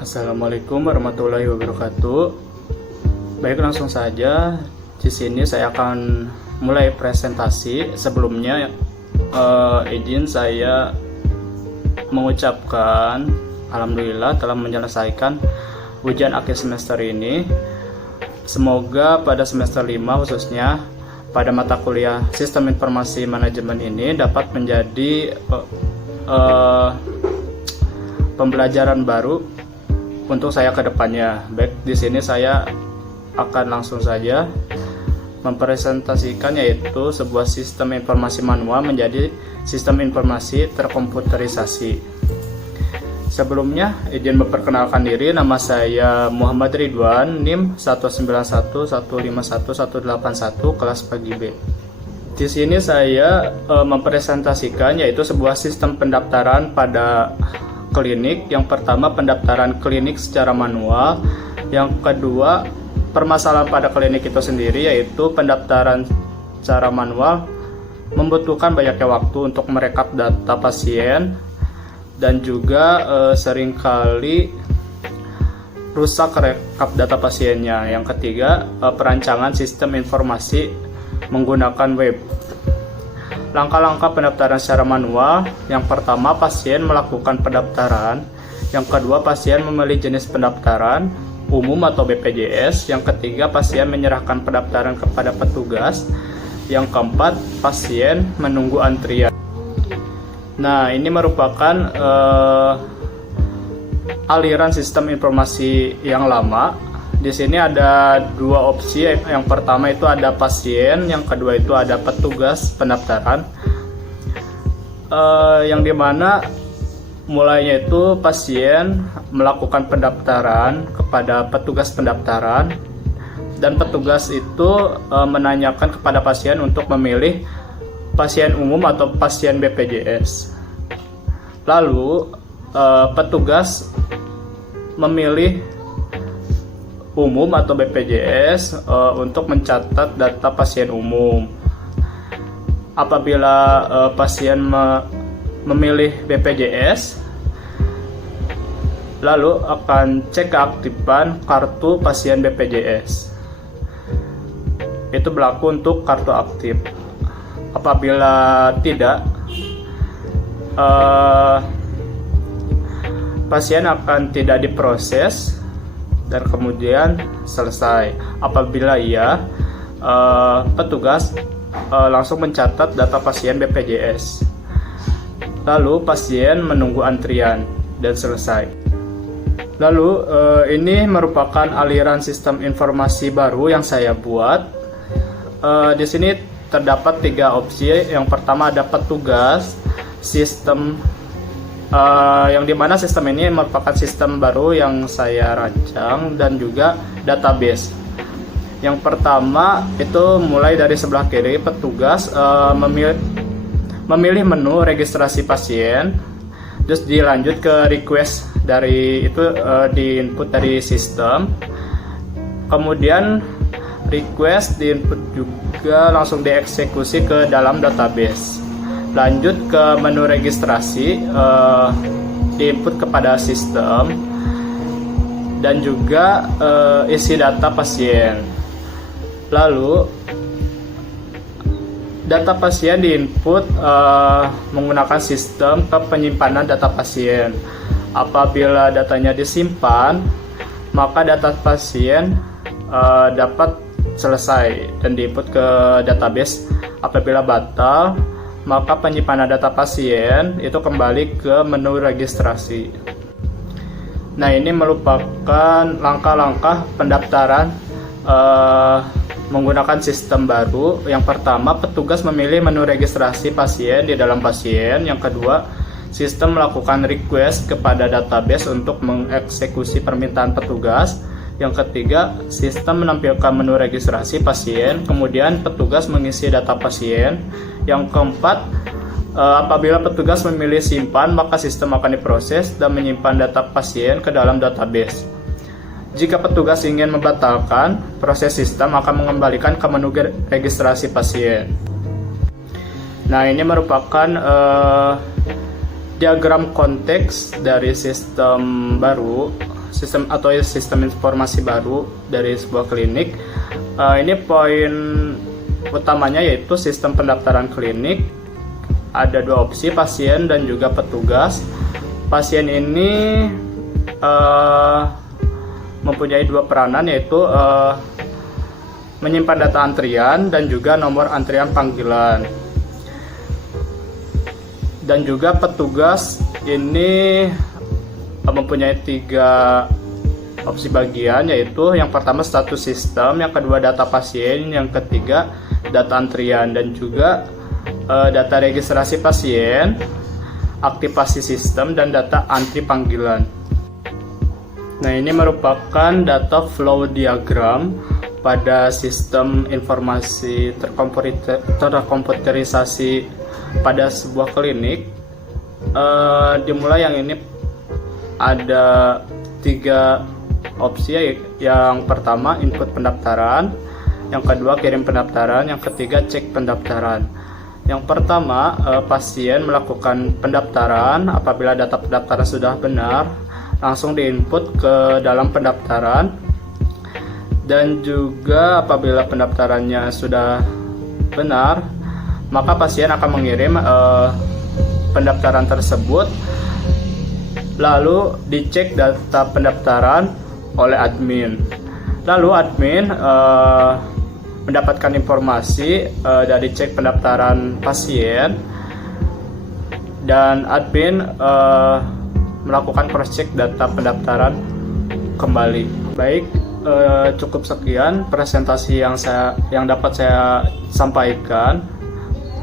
Assalamualaikum warahmatullahi wabarakatuh. Baik, langsung saja. Di sini saya akan mulai presentasi. Sebelumnya, izin saya mengucapkan alhamdulillah telah menyelesaikan ujian akhir semester ini. Semoga pada semester 5 khususnya pada mata kuliah Sistem Informasi Manajemen ini dapat menjadi pembelajaran baru untuk saya ke depannya. Baik, di sini saya akan langsung saja mempresentasikan, yaitu sebuah sistem informasi manual menjadi sistem informasi terkomputerisasi. Sebelumnya, izin memperkenalkan diri. Nama saya Muhammad Ridwan, NIM 191151181, kelas pagi B. Di sini saya mempresentasikan yaitu sebuah sistem pendaftaran pada klinik. Yang pertama, pendaftaran klinik secara manual. Yang kedua, permasalahan pada klinik itu sendiri, yaitu pendaftaran secara manual membutuhkan banyaknya waktu untuk merekap data pasien dan juga seringkali rusak rekap data pasiennya. Yang ketiga, perancangan sistem informasi menggunakan web. Langkah-langkah pendaftaran secara manual. Yang pertama, pasien melakukan pendaftaran. Yang kedua, pasien memilih jenis pendaftaran umum atau BPJS. Yang ketiga, pasien menyerahkan pendaftaran kepada petugas. Yang keempat, pasien menunggu antrian. Nah, ini merupakan aliran sistem informasi yang lama. Di sini ada dua opsi. Yang pertama itu ada pasien, yang kedua itu ada petugas pendaftaran. Yang dimana mulainya itu pasien melakukan pendaftaran kepada petugas pendaftaran, dan petugas itu menanyakan kepada pasien untuk memilih pasien umum atau pasien BPJS. Lalu petugas memilih umum atau BPJS untuk mencatat data pasien umum. Apabila pasien memilih BPJS, lalu akan cek keaktifan kartu pasien BPJS. Itu berlaku untuk kartu aktif. Apabila tidak, pasien akan tidak diproses dan kemudian selesai. Apabila iya, petugas langsung mencatat data pasien BPJS. Lalu pasien menunggu antrian dan selesai. Lalu ini merupakan aliran sistem informasi baru yang saya buat. Di sini terdapat tiga opsi. Yang pertama ada petugas, sistem yang dimana sistem ini merupakan sistem baru yang saya rancang, dan juga database. Yang pertama itu mulai dari sebelah kiri, petugas memilih menu registrasi pasien, terus dilanjut ke request dari itu, di input dari sistem, kemudian request di input juga langsung dieksekusi ke dalam database. Lanjut ke menu registrasi, diinput kepada sistem, dan juga isi data pasien. Lalu data pasien diinput menggunakan sistem ke penyimpanan data pasien. Apabila datanya disimpan, maka data pasien dapat selesai dan diinput ke database. Apabila batal, maka penyimpanan data pasien itu kembali ke menu registrasi. Nah, ini merupakan langkah-langkah pendaftaran menggunakan sistem baru. Yang pertama, petugas memilih menu registrasi pasien di dalam pasien. Yang kedua, sistem melakukan request kepada database untuk mengeksekusi permintaan petugas. Yang ketiga, sistem menampilkan menu registrasi pasien, kemudian petugas mengisi data pasien. Yang keempat, apabila petugas memilih simpan, maka sistem akan diproses dan menyimpan data pasien ke dalam database. Jika petugas ingin membatalkan, proses sistem akan mengembalikan ke menu registrasi pasien. Nah, ini merupakan diagram konteks dari sistem baru, sistem informasi baru dari sebuah klinik. Ini poin utamanya yaitu sistem pendaftaran klinik. Ada dua opsi, pasien dan juga petugas. Pasien ini mempunyai dua peranan, yaitu menyimpan data antrian dan juga nomor antrian panggilan. Dan juga petugas ini mempunyai tiga opsi bagian, yaitu yang pertama status sistem, yang kedua data pasien, yang ketiga data antrian, dan juga data registrasi pasien, aktivasi sistem, dan data antri panggilan. Nah, ini merupakan data flow diagram pada sistem informasi terkomputerisasi pada sebuah klinik. Dimulai yang ini ada tiga opsi. Yang pertama input pendaftaran, yang kedua kirim pendaftaran, yang ketiga cek pendaftaran. Yang pertama, pasien melakukan pendaftaran. Apabila data pendaftaran sudah benar, langsung diinput ke dalam pendaftaran. Dan juga apabila pendaftarannya sudah benar, maka pasien akan mengirim pendaftaran tersebut, lalu dicek data pendaftaran oleh admin. Lalu admin mendapatkan informasi dari cek pendaftaran pasien, dan admin melakukan cross check data pendaftaran kembali. Baik, cukup sekian presentasi yang dapat saya sampaikan.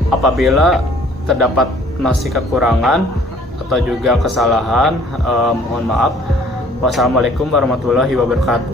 Apabila terdapat masih kekurangan atau juga kesalahan, mohon maaf. Wassalamualaikum warahmatullahi wabarakatuh.